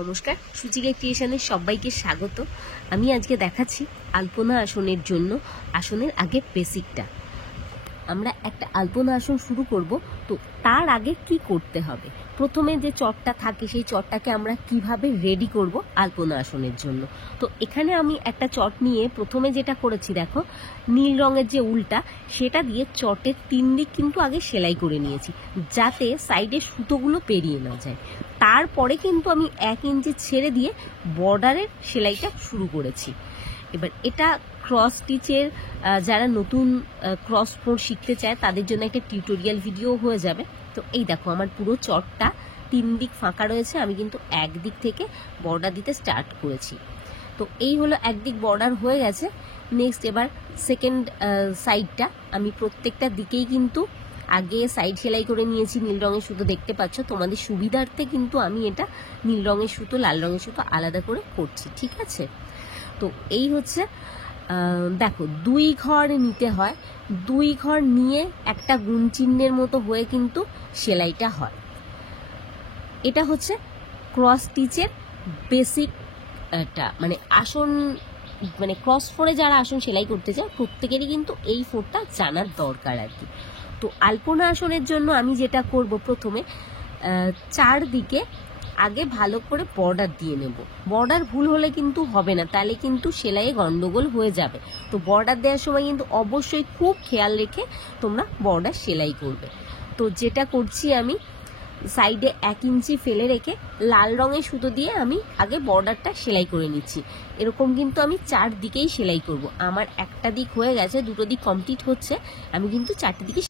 নমস্কার, সুচিকা ক্রিয়েশনের সবাইকে স্বাগত। আমি আজকে দেখাচ্ছি আলপনা আসনের জন্য আসনের আগে বেসিকটা। আমরা একটা আলপনা আসন শুরু করব, তো তার আগে কি করতে হবে, প্রথমে যে চটটা থাকে সেই চটটাকে আমরা কিভাবে রেডি করব আলপনা আসনের জন্য। তো এখানে আমি একটা চট নিয়ে প্রথমে যেটা করেছি, দেখো নীল রঙের যে উলটা সেটা দিয়ে চটের 3 দিক কিন্তু আগে সেলাই করে নিয়েছি, যাতে সাইডে সুতোগুলো পেরিয়ে না যায়। তারপরে কিন্তু আমি 1 ইঞ্চি ছেড়ে দিয়ে বর্ডারের সেলাইটা শুরু করেছি। এবার এটা ক্রস স্টিচের যারা নতুন ক্রস ফোর শিখতে চায় তাদের জন্য একটা টিউটোরিয়াল ভিডিও হয়ে যাবে। তো এই দেখো আমার পুরো চটটা 3 দিক ফাঁকা রয়েছে, আমি কিন্তু একদিক থেকে বর্ডার দিতে স্টার্ট করেছি। তো এই হলো একদিক বর্ডার হয়ে গেছে। নেক্সট এবার সেকেন্ড সাইডটা আমি প্রত্যেকটা দিকেই কিন্তু আগে সাইড সেলাই করে নিয়েছি। নীল রঙের সুতো দেখতে পাচ্ছ, তোমাদের সুবিধার্থে কিন্তু আমি এটা নীল রঙের সুতো লাল রঙের সুতো আলাদা করে করছি, ঠিক আছে। তো এই হচ্ছে দেখো 2 ঘর নিতে হয়, 2 ঘর নিয়ে একটা গুণ চিহ্নের মতো হয়ে কিন্তু সেলাইটা হয়। এটা হচ্ছে ক্রস স্টিচের বেসিকটা, মানে আসন, মানে ক্রস ফোরে যারা আসন সেলাই করতে চায় প্রত্যেকেরই কিন্তু এই ফোরটা জানার দরকার আর কি। তো আলপনা আসনের জন্য আমি যেটা করব, প্রথমে 4 দিকে আগে ভালো করে বর্ডার দিয়ে নেব। বর্ডার ভুল হলে কিন্তু হবে না, তাহলে কিন্তু সেলাইয়ে গন্ডগোল হয়ে যাবে। তো বর্ডার দেওয়ার সময় কিন্তু অবশ্যই খুব খেয়াল রেখে তোমরা বর্ডার সেলাই করবে। তো যেটা করছি, আমি সাইডে 1 ইঞ্চি ফেলে রেখে লাল রঙের সুতো দিয়ে আমি আগে বর্ডারটা সেলাই করে নিচ্ছি। এরকম কিন্তু আমি 4 দিকেই সেলাই করব। আমার একটা দিক হয়ে গেছে, দুটো দিক কমপ্লিট হচ্ছে, আমি কিন্তু 4টে দিকে